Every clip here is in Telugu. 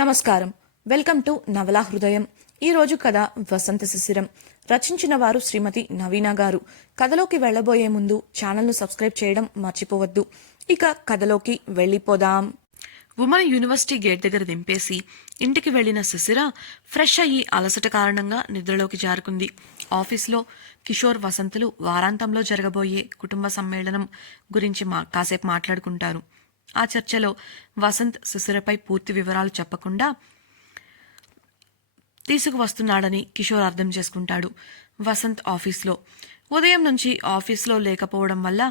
నమస్కారం. వెల్కమ్ టు నవలా హృదయం. ఈరోజు కథ వసంత శిశిరం. రచించిన వారు శ్రీమతి నవీన గారు. కథలోకి వెళ్లబోయే ముందు ఛానల్ను సబ్స్క్రైబ్ చేయడం మర్చిపోవద్దు. ఇక కథలోకి వెళ్ళిపోదాం. ఉమన్ యూనివర్సిటీ గేట్ దగ్గర దింపేసి ఇంటికి వెళ్లిన శిశిర ఫ్రెష్ అయ్యి అలసట కారణంగా నిద్రలోకి జారుకుంది. ఆఫీస్లో కిషోర్, వసంతులు వారాంతంలో జరగబోయే కుటుంబ సమ్మేళనం గురించి కాసేపు మాట్లాడుకుంటారు. ఆ చర్చలో వసంత్ శిశిరపై పూర్తి వివరాలు చెప్పకుండా తీసుకువస్తున్నాడని కిషోర్ అర్థం చేసుకుంటాడు. వసంత్ ఆఫీస్లో ఉదయం నుంచి ఆఫీస్లో లేకపోవడం వల్ల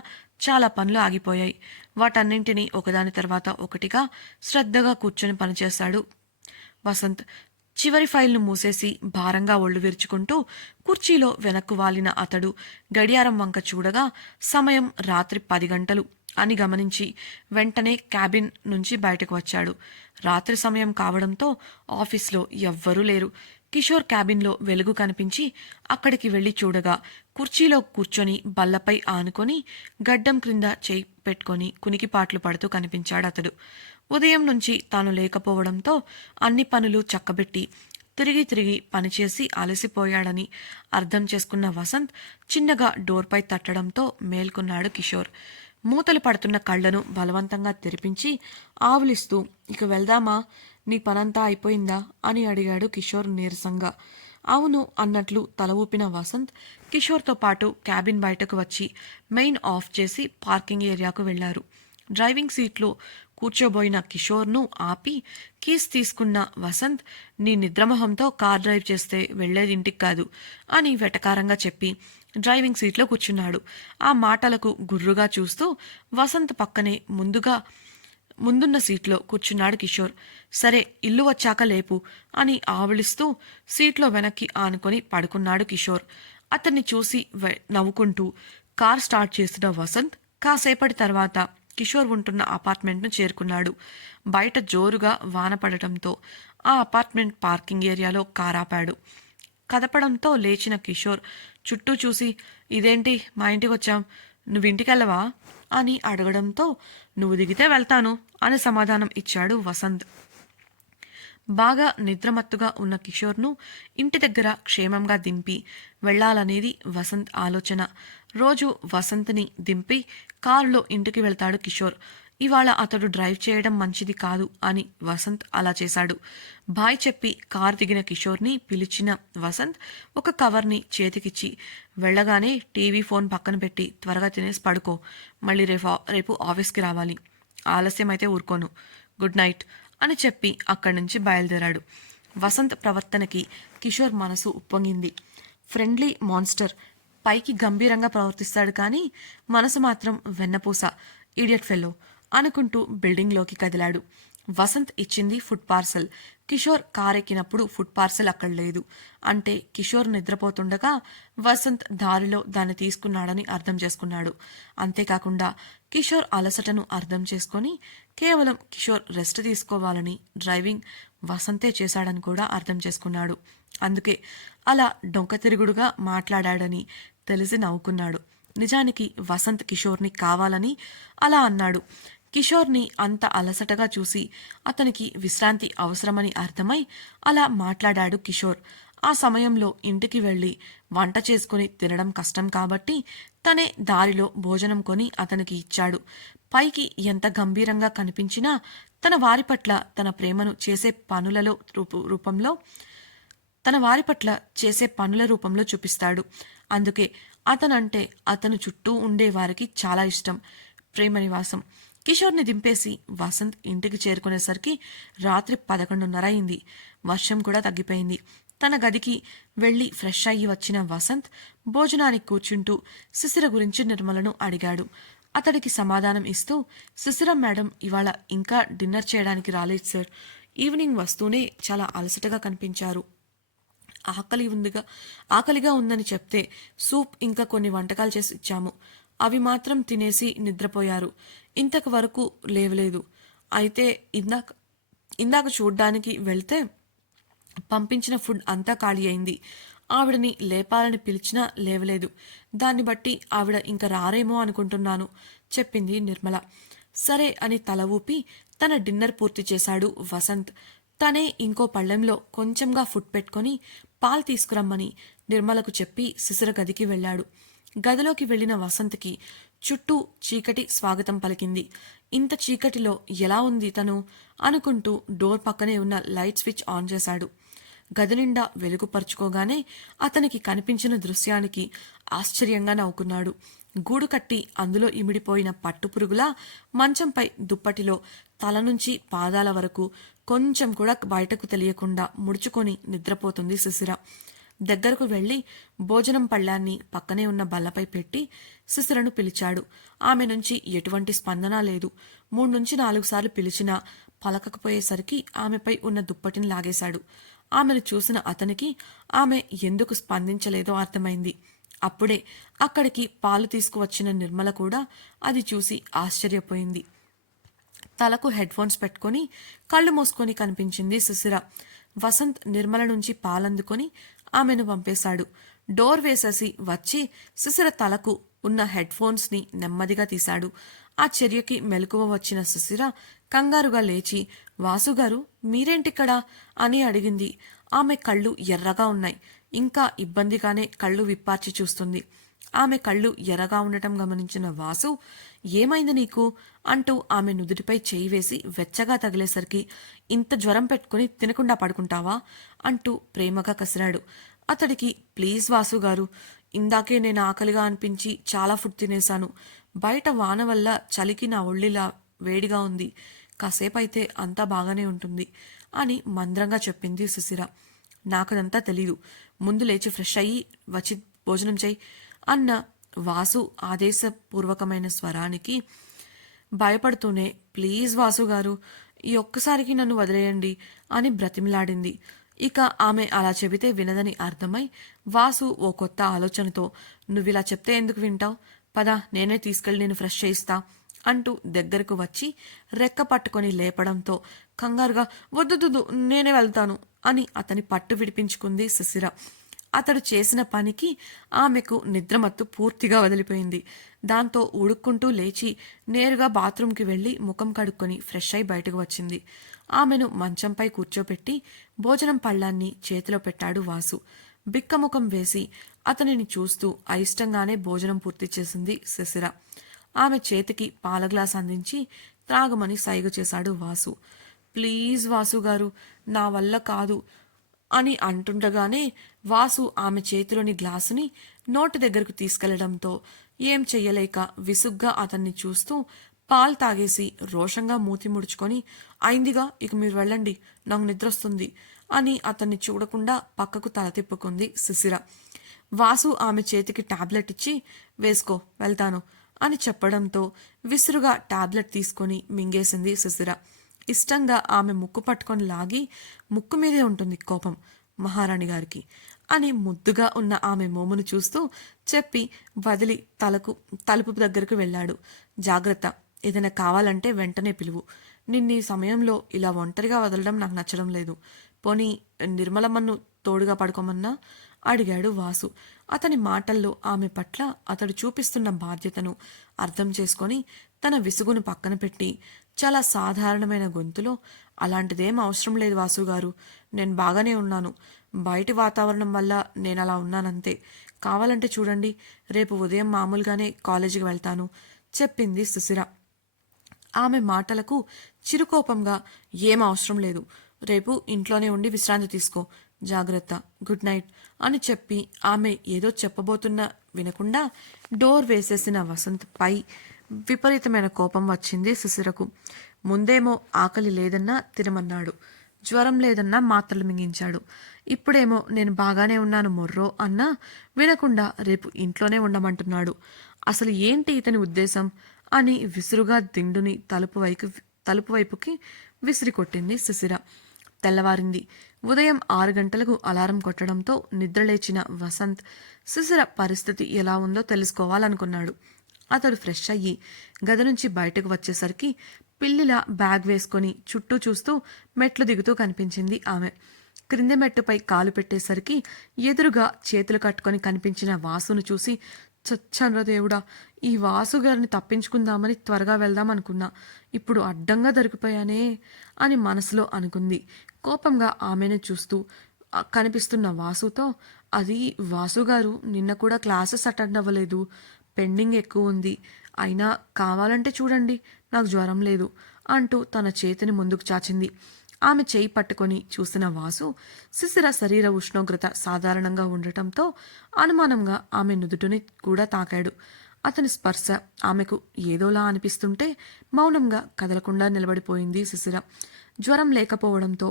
చాలా పనులు ఆగిపోయాయి. వాటన్నింటినీ ఒకదాని తర్వాత ఒకటిగా శ్రద్ధగా కూర్చొని పనిచేశాడు వసంత్. చివరి ఫైల్ను మూసేసి భారంగా ఒళ్ళు విరుచుకుంటూ కుర్చీలో వెనక్కు వాలిన అతడు గడియారం వంక చూడగా సమయం రాత్రి 10 గంటలు అని గమనించి వెంటనే క్యాబిన్ నుంచి బయటకు వచ్చాడు. రాత్రి సమయం కావడంతో ఆఫీస్లో ఎవ్వరూ లేరు. కిషోర్ క్యాబిన్లో వెలుగు కనిపించి అక్కడికి వెళ్లి చూడగా కుర్చీలో కూర్చొని బల్లపై ఆనుకొని గడ్డం క్రింద చేయి పెట్టుకొని కునికిపాట్లు పడుతూ కనిపించాడు అతడు. ఉదయం నుంచి తాను లేకపోవడంతో అన్ని పనులు చక్కబెట్టి తిరిగి తిరిగి పనిచేసి అలసిపోయాడని అర్థం చేసుకున్న వసంత్ చిన్నగా డోర్పై తట్టడంతో మేల్కొన్నాడు కిషోర్. మూతలు పడుతున్న కళ్లను బలవంతంగా తెరిపించి ఆవులిస్తూ, ఇక వెళ్దామా, నీ పనంతా అయిపోయిందా అని అడిగాడు కిషోర్ నీరసంగా. అవును అన్నట్లు తల ఊపిన వసంత్ కిషోర్తో పాటు క్యాబిన్ బయటకు వచ్చి మెయిన్ ఆఫ్ చేసి పార్కింగ్ ఏరియాకు వెళ్లారు. డ్రైవింగ్ సీట్లో కూర్చోబోయిన కిషోర్ను ఆపి కీస్ తీసుకున్న వసంత్, నీ నిద్రమొహంతో కార్ డ్రైవ్ చేస్తే వెళ్లేది ఇంటికి కాదు అని వెటకారంగా చెప్పి డ్రైవింగ్ సీట్లో కూర్చున్నాడు. ఆ మాటలకు గుర్రుగా చూస్తూ వసంత్ పక్కనే ముందున్న సీట్లో కూర్చున్నాడు కిషోర్. సరే, ఇల్లు వచ్చాక లేపు అని ఆవలిస్తూ సీట్లో వెనక్కి ఆనుకొని పడుకున్నాడు కిషోర్. అతన్ని చూసి నవ్వుకుంటూ కార్ స్టార్ట్ చేసిన వసంత్ కాసేపటి తర్వాత కిషోర్ ఉంటున్న అపార్ట్మెంట్ను చేరుకున్నాడు. బయట జోరుగా వాన పడటంతో ఆ అపార్ట్మెంట్ పార్కింగ్ ఏరియాలో కారాపాడు. కదపడంతో లేచిన కిషోర్ చుట్టూ చూసి, ఇదేంటి మా ఇంటికి వచ్చాం, నువ్వు ఇంటికెళ్ళవా అని అడగడంతో నువ్వు దిగితే వెళ్తాను అని సమాధానం ఇచ్చాడు వసంత్. బాగా నిద్రమత్తుగా ఉన్న కిషోర్ను ఇంటి దగ్గర క్షేమంగా దింపి వెళ్లాలనేది వసంత్ ఆలోచన. రోజు వసంత్ని దింపి కారులో ఇంటికి వెళ్తాడు కిషోర్. ఇవాళ అతడు డ్రైవ్ చేయడం మంచిది కాదు అని వసంత్ అలా చేశాడు. బాయ్ చెప్పి కారు దిగిన కిషోర్ని పిలిచిన వసంత్ ఒక కవర్ని చేతికిచ్చి వెళ్లగానే టీవీ, ఫోన్ పక్కన పెట్టి త్వరగా తినేసి పడుకో, మళ్ళీ రేపు ఆఫీస్కి రావాలి, ఆలస్యం అయితే ఊరుకోను, గుడ్ నైట్ అని చెప్పి అక్కడి నుంచి బయలుదేరాడు. వసంత్ ప్రవర్తనకి కిషోర్ మనసు ఉప్పొంగింది. ఫ్రెండ్లీ మాన్స్టర్, పైకి గంభీరంగా ప్రవర్తిస్తాడు కానీ మనసు మాత్రం వెన్నపూస, ఈడియట్ ఫెల్లో అనుకుంటూ బిల్డింగ్లోకి కదిలాడు. వసంత్ ఇచ్చింది ఫుడ్ పార్సల్. కిషోర్ కారెక్కినప్పుడు ఫుడ్ పార్సల్ అక్కడ లేదు. అంటే కిషోర్ నిద్రపోతుండగా వసంత్ దారిలో దాన్ని తీసుకున్నాడని అర్థం చేసుకున్నాడు. అంతేకాకుండా కిషోర్ అలసటను అర్థం చేసుకొని కేవలం కిషోర్ రెస్ట్ తీసుకోవాలని డ్రైవింగ్ వసంతే చేశాడని కూడా అర్థం చేసుకున్నాడు. అందుకే అలా డొంక తిరుగుడుగా మాట్లాడాడని తెలిసి నవ్వుకున్నాడు. నిజానికి వసంత్ కిషోర్ని కావాలని అలా అన్నాడు. కిషోర్ని అంత అలసటగా చూసి అతనికి విశ్రాంతి అవసరమని అర్థమై అలా మాట్లాడాడు కిషోర్. ఆ సమయంలో ఇంటికి వెళ్లి వంట చేసుకుని తినడం కష్టం కాబట్టి తనే దారిలో భోజనం కొని అతనికి ఇచ్చాడు. పైకి ఎంత గంభీరంగా కనిపించినా తన వారి పట్ల తన ప్రేమను చేసే పనుల రూపంలో చూపిస్తాడు. అందుకే అతనంటే అతను చుట్టూ ఉండే వారికి చాలా ఇష్టం. ప్రేమ నివాసం. కిషోర్ని దింపేసి వసంత్ ఇంటికి చేరుకునేసరికి రాత్రి 11:30 అయింది. వర్షం కూడా తగ్గిపోయింది. తన గదికి వెళ్లి ఫ్రెష్ అయ్యి వచ్చిన వసంత్ భోజనానికి కూర్చుంటూ శిశిర గురించి నిర్మలను అడిగాడు. అతడికి సమాధానం ఇస్తూ, శిశిర మేడం ఇవాళ ఇంకా డిన్నర్ చేయడానికి రాలేదు సార్. ఈవినింగ్ వస్తూనే చాలా అలసటగా కనిపించారు. ఆకలిగా ఉందని చెప్తే సూప్ ఇంకా కొన్ని వంటకాలు చేసి ఇచ్చాము. అవి మాత్రం తినేసి నిద్రపోయారు. ఇంతకు వరకు లేవలేదు. అయితే ఇందాక చూడ్డానికి వెళ్తే పంపించిన ఫుడ్ అంతా ఖాళీ అయింది. ఆవిడని లేపాలని పిలిచినా లేవలేదు. దాన్ని బట్టి ఆవిడ ఇంకా రారేమో అనుకుంటున్నాను చెప్పింది నిర్మల. సరే అని తల ఊపి తన డిన్నర్ పూర్తి చేశాడు వసంత్. తనే ఇంకో పళ్ళెంలో కొంచెంగా ఫుడ్ పెట్టుకొని పాలు తీసుకురమ్మని నిర్మలకు చెప్పి శిశిర గదికి వెళ్ళాడు. గదిలోకి వెళ్లిన వసంత్కి చుట్టూ చీకటి స్వాగతం పలికింది. ఇంత చీకటిలో ఎలా ఉంది తను అనుకుంటూ డోర్ పక్కనే ఉన్న లైట్ స్విచ్ ఆన్ చేశాడు. గది నిండా వెలుగు పరుచుకోగానే అతనికి కనిపించిన దృశ్యానికి ఆశ్చర్యంగా నవ్వుకున్నాడు. గూడు కట్టి అందులో ఇమిడిపోయిన పట్టుపురుగులా మంచంపై దుప్పటిలో తల నుంచి పాదాల వరకు కొంచెం కూడా బయటకు తెలియకుండా ముడుచుకొని నిద్రపోతుంది శిశిర. దగ్గరకు వెళ్లి భోజనం పళ్ళాన్ని పక్కనే ఉన్న బల్లపై పెట్టి శిశిరను పిలిచాడు. ఆమె నుంచి ఎటువంటి స్పందన లేదు. 3-4 సార్లు పిలిచినా పలకకపోయేసరికి ఆమెపై ఉన్న దుప్పటిని లాగేశాడు. ఆమెను చూసిన అతనికి ఆమె ఎందుకు స్పందించలేదో అర్థమైంది. అప్పుడే అక్కడికి పాలు తీసుకువచ్చిన నిర్మల కూడా అది చూసి ఆశ్చర్యపోయింది. తలకు హెడ్ ఫోన్స్ పెట్టుకుని కళ్ళు మూసుకొని కనిపించింది శిశిర. వసంత్ నిర్మల నుంచి పాలందుకొని ఆమెను పంపేశాడు. డోర్ వేసేసి వచ్చి శిశిర తలకు ఉన్న హెడ్ ఫోన్స్ ని నెమ్మదిగా తీశాడు. ఆ చర్యకి మెలకువ వచ్చిన శిశిర కంగారుగా లేచి, వాసుగారు మీరేంటిక్కడా అని అడిగింది. ఆమె కళ్ళు ఎర్రగా ఉన్నాయి. ఇంకా ఇబ్బందిగానే కళ్ళు విప్పార్చి చూస్తుంది. ఆమె కళ్ళు ఎర్రగా ఉండటం గమనించిన వాసు, ఏమైంది నీకు అంటూ ఆమె నుదుటిపై చేయి వేసి వెచ్చగా తగిలేసరికి, ఇంత జ్వరం పెట్టుకుని తినకుండా పడుకుంటావా అంటూ ప్రేమగా కసిరాడు. అతడికి, ప్లీజ్ వాసుగారు, ఇందాకే నేను ఆకలిగా అనిపించి చాలా ఫుడ్ తినేశాను. బయట వాన వల్ల చలికి నా ఒళ్ళిలా వేడిగా ఉంది. కాసేపైతే అంతా బాగానే ఉంటుంది అని మంద్రంగా చెప్పింది శిశిర. నాకదంతా తెలీదు. ముందు లేచి ఫ్రెష్ అయ్యి వచ్చి భోజనం చెయ్యి అన్న వాసు ఆదేశపూర్వకమైన స్వరానికి భయపడుతూనే, ప్లీజ్ వాసుగారు, ఈ ఒక్కసారికి నన్ను వదిలేయండి అని బ్రతిమిలాడింది. ఇక ఆమె అలా చెబితే వినదని అర్థమై వాసు ఓ కొత్త ఆలోచనతో, నువ్విలా చెప్తే ఎందుకు వింటావు, పద నేనే తీసుకెళ్లి నేను ఫ్రెష్ చేయిస్తా అంటూ దగ్గరకు వచ్చి రెక్క పట్టుకొని లేపడంతో కంగారుగా, వద్దు నేనే వెళ్తాను అని అతని పట్టు విడిపించుకుంది శిశిర. అతడు చేసిన పనికి ఆమెకు నిద్రమత్తు పూర్తిగా వదిలిపోయింది. దాంతో ఉడుక్కుంటూ లేచి నేరుగా బాత్రూంకి వెళ్లి ముఖం కడుక్కొని ఫ్రెష్ అయి బయటకు వచ్చింది. ఆమెను మంచంపై కూర్చోపెట్టి భోజనం పళ్ళాన్ని చేతిలో పెట్టాడు వాసు. బిక్కముఖం వేసి అతనిని చూస్తూ అయిష్టంగానే భోజనం పూర్తి చేసింది శిశిర. ఆమె చేతికి పాల గ్లాస్ అందించి త్రాగమని సైగ చేశాడు వాసు. ప్లీజ్ వాసుగారు, నా వల్ల కాదు అని అంటుండగానే వాసు ఆమె చేతిలోని గ్లాసుని నోటి దగ్గరకు తీసుకెళ్లడంతో ఏం చెయ్యలేక విసుగ్గా అతన్ని చూస్తూ పాలు తాగేసి రోషంగా మూతి ముడుచుకొని, అయిందిగా, ఇక మీరు వెళ్ళండి, నాకు నిద్రొస్తుంది అని అతన్ని చూడకుండా పక్కకు తల తిప్పుకుంది శిశిర. వాసు ఆమె చేతికి టాబ్లెట్ ఇచ్చి, వేసుకో వెళ్తాను అని చెప్పడంతో విసురుగా టాబ్లెట్ తీసుకొని మింగేసింది శిశిర. ఇష్టంగా ఆమె ముక్కు పట్టుకొని లాగి, ముక్కు మీదే ఉంటుంది కోపం మహారాణి గారికి అని ముద్దుగా ఉన్న ఆమె మోమును చూస్తూ చెప్పి వదిలి తలుపు దగ్గరకు వెళ్ళాడు. జాగ్రత్త, ఏదైనా కావాలంటే వెంటనే పిలువు. నిన్నీ సమయంలో ఇలా ఒంటరిగా వదలడం నాకు నచ్చడం లేదు. పోనీ నిర్మలమ్మను తోడుగా పడుకోమన్నా అడిగాడు వాసు. అతని మాటల్లో ఆమె పట్ల అతడు చూపిస్తున్న బాధ్యతను అర్థం చేసుకొని తన విసుగును పక్కన పెట్టి చాలా సాధారణమైన గొంతులో, అలాంటిదేం అవసరం లేదు వాసుగారు, నేను బాగానే ఉన్నాను. బయటి వాతావరణం వల్ల నేను అలా ఉన్నానంతే. కావాలంటే చూడండి, రేపు ఉదయం మామూలుగానే కాలేజీకి వెళ్తాను చెప్పింది శిశిర. ఆమె మాటలకు చిరుకోపంగా, ఏం అవసరం లేదు, రేపు ఇంట్లోనే ఉండి విశ్రాంతి తీసుకో, జాగ్రత్త, గుడ్ నైట్ అని చెప్పి ఆమె ఏదో చెప్పబోతున్నా వినకుండా డోర్ వేసేసిన వసంత్ పై విపరీతమైన కోపం వచ్చింది శిశిరకు. ముందేమో ఆకలి లేదన్నా తినమన్నాడు, జ్వరం లేదన్నా మాత్రలు మింగించాడు. ఇప్పుడేమో నేను బాగానే ఉన్నాను మొర్రో అన్నా వినకుండా రేపు ఇంట్లోనే ఉండమంటున్నాడు. అసలు ఏంటి ఇతని ఉద్దేశం అని విసురుగా దిండుని తలుపు వైపుకి విసిరి కొట్టింది శిశిర. తెల్లవారింది. ఉదయం 6 గంటలకు అలారం కొట్టడంతో నిద్రలేచిన వసంత్ శిశిర పరిస్థితి ఎలా ఉందో తెలుసుకోవాలనుకున్నాడు. అతడు ఫ్రెష్ అయ్యి గది నుంచి బయటకు వచ్చేసరికి పిల్లిలా బ్యాగ్ వేసుకొని చుట్టూ చూస్తూ మెట్లు దిగుతూ కనిపించింది ఆమె. క్రింది మెట్టుపై కాలు పెట్టేసరికి ఎదురుగా చేతులు కట్టుకొని కనిపించిన వాసును చూసి చచ్చాన్రా దేవుడా! ఈ వాసు గారిని తప్పించుకుందామని త్వరగా వెళ్దాం అనుకున్నా. ఇప్పుడు అడ్డంగా దొరికిపోయానే అని మనసులో అనుకుంది. కోపంగా ఆమెను చూస్తూ కనిపిస్తున్న వాసుతో, అది వాసు గారు నిన్న కూడా క్లాసెస్ అటెండ్ అవ్వలేదు. పెండింగ్ ఎక్కువ ఉంది. అయినా కావాలంటే చూడండి, నాకు జ్వరం లేదు అంటూ తన చేతిని ముందుకు చాచింది. ఆమె చేయి పట్టుకొని చూసిన వాసు శిశిర శరీర ఉష్ణోగ్రత సాధారణంగా ఉండటంతో అనుమానంగా ఆమె నుదుటిని కూడా తాకాడు. అతని స్పర్శ ఆమెకు ఏదోలా అనిపిస్తుంటే మౌనంగా కదలకుండా నిలబడిపోయింది శిశిర. జ్వరం లేకపోవడంతో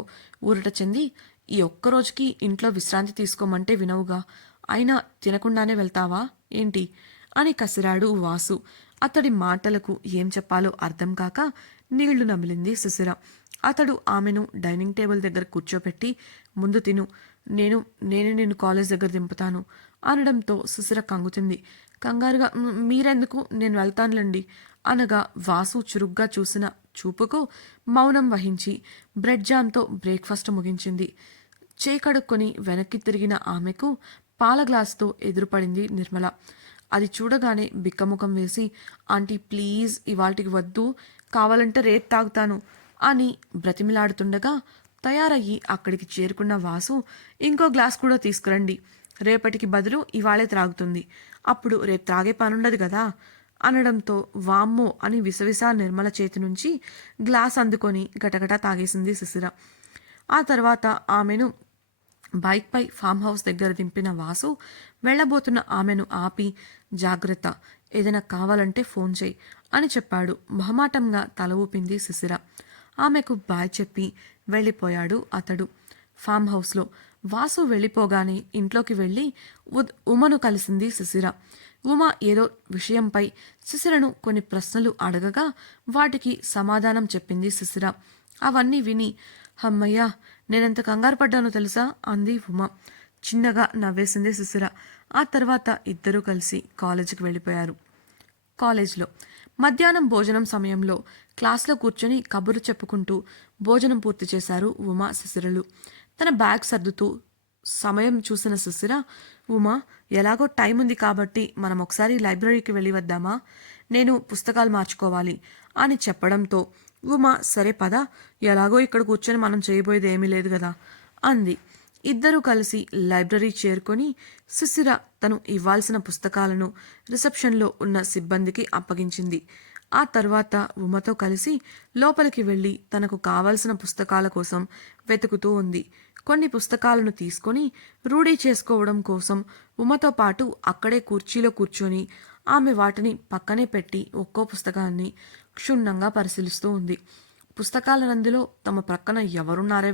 ఊరట చెంది, ఈ ఒక్కరోజుకి ఇంట్లో విశ్రాంతి తీసుకోమంటే వినవుగా, అయినా తినకుండానే వెళ్తావా ఏంటి అని కసిరాడు వాసు. అతడి మాటలకు ఏం చెప్పాలో అర్థం కాక నీళ్లు నమిలింది శిశిర. అతడు ఆమెను డైనింగ్ టేబుల్ దగ్గర కూర్చోపెట్టి, ముందు తిను, నేనే నిన్ను కాలేజ్ దగ్గర దింపుతాను అనడంతో శిశిర కంగుతింది. కంగారుగా మీరెందుకు, నేను వెళ్తానులేండి అనగా వాసు చురుగ్గా చూసిన చూపుకు మౌనం వహించి బ్రెడ్ జామ్తో బ్రేక్ఫాస్ట్ ముగించింది. చేకడుక్కొని వెనక్కి తిరిగిన ఆమెకు పాల గ్లాసుతో ఎదురుపడింది నిర్మల. అది చూడగానే బిక్కముఖం వేసి, ఆంటీ ప్లీజ్ ఇవాల్టికి వద్దు, కావాలంటే రేపు తాగుతాను అని బ్రతిమిలాడుతుండగా తయారయ్యి అక్కడికి చేరుకున్న వాసు, ఇంకో గ్లాస్ కూడా తీసుకురండి, రేపటికి బదులు ఇవాళే త్రాగుతుంది, అప్పుడు రేపు త్రాగే పనుండదు కదా అనడంతో వామ్మో అని విసవిసా నిర్మల చేతి నుంచి గ్లాస్ అందుకొని గటగటా తాగేసింది శిశిర. ఆ తర్వాత ఆమెను బైక్పై ఫామ్ హౌస్ దగ్గర దింపిన వాసు వెళ్లబోతున్న ఆమెను ఆపి, జాగ్రత్త, ఏదైనా కావాలంటే ఫోన్ చేయి అని చెప్పాడు. మొహమాటంగా తల ఊపింది శిశిర. ఆమెకు బాయ్ చెప్పి వెళ్ళిపోయాడు అతడు. ఫామ్ హౌస్లో వాసు వెళ్ళిపోగానే ఇంట్లోకి వెళ్ళి ఉమను కలిసింది శిశిర. ఉమ ఏదో విషయంపై శిశిరను కొన్ని ప్రశ్నలు అడగగా వాటికి సమాధానం చెప్పింది శిశిర. అవన్నీ విని, అమ్మయ్యా, నేనెంత కంగారు పడ్డానో తెలుసా అంది ఉమ. చిన్నగా నవ్వేసింది శిశిర. ఆ తర్వాత ఇద్దరూ కలిసి కాలేజీకి వెళ్ళిపోయారు. కాలేజ్లో మధ్యాహ్నం భోజనం సమయంలో క్లాస్లో కూర్చొని కబుర్లు చెప్పుకుంటూ భోజనం పూర్తి చేశారు ఉమ శిశిరలు. తన బ్యాగ్ సర్దుతూ సమయం చూసిన శిశిర, ఉమా, ఎలాగో టైం ఉంది కాబట్టి మనం ఒకసారి లైబ్రరీకి వెళ్ళి వద్దామా, నేను పుస్తకాలు మార్చుకోవాలి అని చెప్పడంతో ఉమ, సరే పద, ఎలాగో ఇక్కడ కూర్చొని మనం చేయబోయేది ఏమీ లేదు కదా అంది. ఇద్దరూ కలిసి లైబ్రరీ చేరుకొని శిశిర తను ఇవ్వాల్సిన పుస్తకాలను రిసెప్షన్లో ఉన్న సిబ్బందికి అప్పగించింది. ఆ తర్వాత ఉమతో కలిసి లోపలికి వెళ్ళి తనకు కావలసిన పుస్తకాల కోసం వెతుకుతూ ఉంది. కొన్ని పుస్తకాలను తీసుకొని రూఢీ చేసుకోవడం కోసం ఉమతో పాటు అక్కడే కుర్చీలో కూర్చొని ఆమె వాటిని పక్కనే పెట్టి ఒక్కో పుస్తకాన్ని క్షుణ్ణంగా పరిశీలిస్తూ ఉంది. పుస్తకాలనందులో తమ ప్రక్కన ఎవరున్నారనే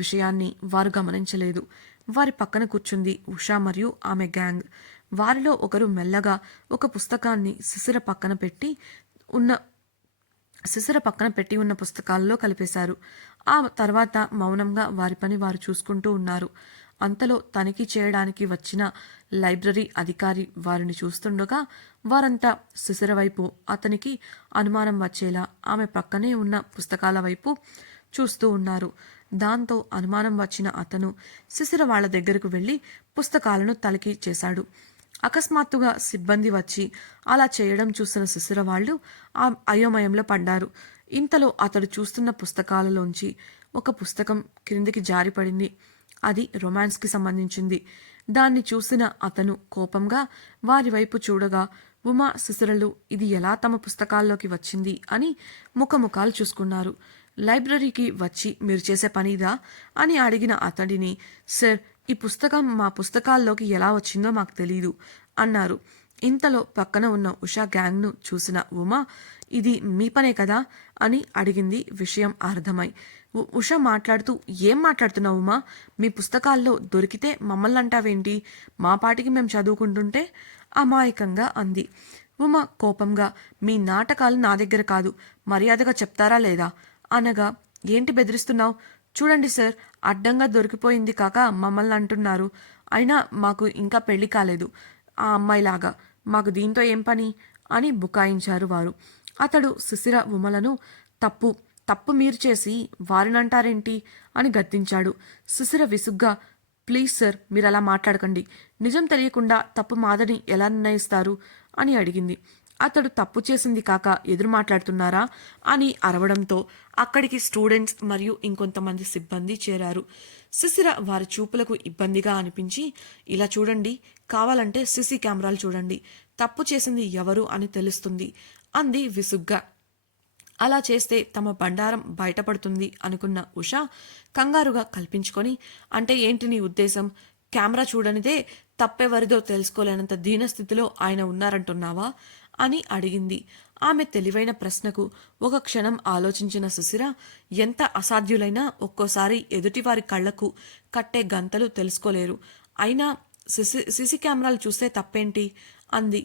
విషయాన్ని వారు గమనించలేదు. వారి పక్కన కూర్చుంది ఉషా మరియు ఆమె గ్యాంగ్. వారిలో ఒకరు మెల్లగా ఒక పుస్తకాన్ని శిశిర పక్కన పెట్టి ఉన్న పుస్తకాల్లో కలిపేశారు. ఆ తర్వాత మౌనంగా వారి పని వారు చూసుకుంటూ ఉన్నారు. అంతలో తనిఖీ చేయడానికి వచ్చిన లైబ్రరీ అధికారి వారిని చూస్తుండగా వారంతా శిశిర వైపు, అతనికి అనుమానం వచ్చేలా ఆమె పక్కనే ఉన్న పుస్తకాల వైపు చూస్తూ ఉన్నారు. దాంతో అనుమానం వచ్చిన అతను శిశిర వాళ్ల దగ్గరకు వెళ్లి పుస్తకాలను తనిఖీ చేశాడు. అకస్మాత్తుగా సిబ్బంది వచ్చి అలా చేయడం చూసిన శిశిర వాళ్ళు ఆ అయోమయంలో పడ్డారు. ఇంతలో అతడు చూస్తున్న పుస్తకాలలోంచి ఒక పుస్తకం క్రిందికి జారిపడింది. అది రొమాన్స్కి సంబంధించింది. దాన్ని చూసిన అతను కోపంగా వారి వైపు చూడగా ఉమా శిశిరలు ఇది ఎలా తమ పుస్తకాల్లోకి వచ్చింది అని ముఖముఖాలు చూసుకున్నారు. లైబ్రరీకి వచ్చి మీరు చేసే పనిదా అని అడిగిన అతడిని, సార్, ఈ పుస్తకం మా పుస్తకాల్లోకి ఎలా వచ్చిందో మాకు తెలీదు అన్నారు. ఇంతలో పక్కన ఉన్న ఉషా గ్యాంగ్ను చూసిన ఉమా, ఇది మీ పనే కదా అని అడిగింది విషయం అర్థమై. ఉష మాట్లాడుతూ, ఏం మాట్లాడుతున్నావు ఉమా, మీ పుస్తకాల్లో దొరికితే మమ్మల్ని అంటావేంటి, మా పాటికి మేము చదువుకుంటుంటే అమాయకంగా అంది. ఉమ కోపంగా, మీ నాటకాలు నా దగ్గర కాదు, మర్యాదగా చెప్తారా లేదా అనగా, ఏంటి బెదిరిస్తున్నావు, చూడండి సార్, అడ్డంగా దొరికిపోయింది కాక మమ్మల్ని అంటున్నారు, అయినా మాకు ఇంకా పెళ్లి కాలేదు, ఆ అమ్మాయిలాగా మాకు దీంతో ఏం పని అని బుకాయించారు వారు. అతడు శిశిర ఉమలను తప్పు మీరు చేసి వారినంటారేంటి అని గద్దించాడు. శిశిర విసుగ్గా, ప్లీజ్ సార్, మీరు అలా మాట్లాడకండి. నిజం తెలియకుండా తప్పు మాదని ఎలా నిర్ణయిస్తారు అని అడిగింది. అతడు తప్పు చేసింది కాక ఎదురు మాట్లాడుతున్నారా అని అరవడంతో అక్కడికి స్టూడెంట్స్ మరియు ఇంకొంతమంది సిబ్బంది చేరారు. శిశిర వారి చూపులకు ఇబ్బందిగా అనిపించి, ఇలా చూడండి, కావాలంటే సీసీ కెమెరాలు చూడండి, తప్పు చేసింది ఎవరు అని తెలుస్తుంది అంది విసుగ్గా. అలా చేస్తే తమ బండారం బయటపడుతుంది అనుకున్న ఉష కంగారుగా కల్పించుకొని, అంటే ఏంటి నీ ఉద్దేశం? కెమెరా చూడనిదే తప్పెవరిదో తెలుసుకోలేనంత దీనస్థితిలో ఆయన ఉన్నారంటున్నావా అని అడిగింది. ఆమె తెలివైన ప్రశ్నకు ఒక క్షణం ఆలోచించిన సుశిర, ఎంత అసాధ్యులైనా ఒక్కోసారి ఎదుటివారి కళ్లకు కట్టే గంతలు తెలుసుకోలేరు. అయినా సీసీ కెమెరాలు చూస్తే తప్పేంటి అంది.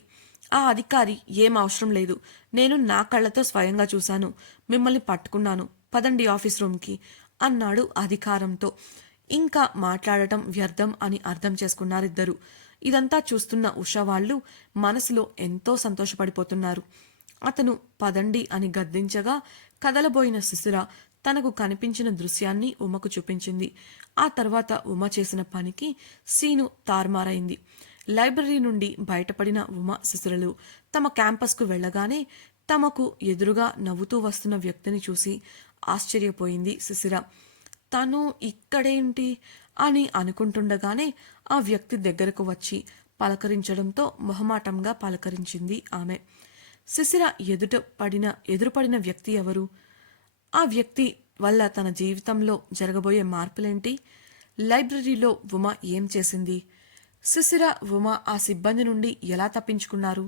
ఆ అధికారి, ఏం అవసరం లేదు, నేను నా కళ్ళతో స్వయంగా చూశాను, మిమ్మల్ని పట్టుకున్నాను, పదండి ఆఫీస్ రూమ్కి అన్నాడు అధికారంతో. ఇంకా మాట్లాడటం వ్యర్థం అని అర్థం చేసుకున్నారిద్దరు. ఇదంతా చూస్తున్న ఉష వాళ్ళు మనసులో ఎంతో సంతోషపడిపోతున్నారు. అతను పదండి అని గద్దించగా కదలబోయిన శిశిర తనకు కనిపించిన దృశ్యాన్ని ఉమకు చూపించింది. ఆ తర్వాత ఉమ చేసిన పనికి సీను తారుమారైంది. లైబ్రరీ నుండి బయటపడిన ఉమ శిశిరలు తమ క్యాంపస్కు వెళ్ళగానే తమకు ఎదురుగా నవ్వుతూ వస్తున్న వ్యక్తిని చూసి ఆశ్చర్యపోయింది శిశిర. తను ఇక్కడేంటి అని అనుకుంటుండగానే ఆ వ్యక్తి దగ్గరకు వచ్చి పలకరించడంతో మొహమాటంగా పలకరించింది ఆమె. శిశిర ఎదురుపడిన వ్యక్తి ఎవరు? ఆ వ్యక్తి వల్ల తన జీవితంలో జరగబోయే మార్పులేంటి? లైబ్రరీలో ఉమ ఏం చేసింది? శిశిర, ఉమ ఆ సిబ్బంది నుండి ఎలా తప్పించుకున్నారు?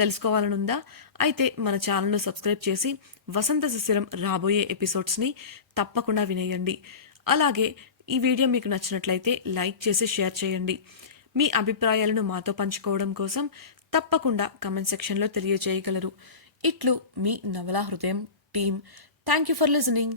తెలుసుకోవాలనుందా? అయితే మన ఛానల్ను సబ్స్క్రైబ్ చేసి వసంత శిశిరం రాబోయే ఎపిసోడ్స్ని తప్పకుండా వినేయండి. అలాగే ఈ వీడియో మీకు నచ్చినట్లయితే లైక్ చేసి షేర్ చేయండి. మీ అభిప్రాయాలను మాతో పంచుకోవడం కోసం తప్పకుండా కమెంట్ సెక్షన్లో తెలియజేయగలరు. ఇట్లు మీ నవలా హృదయం team. Thank you for listening.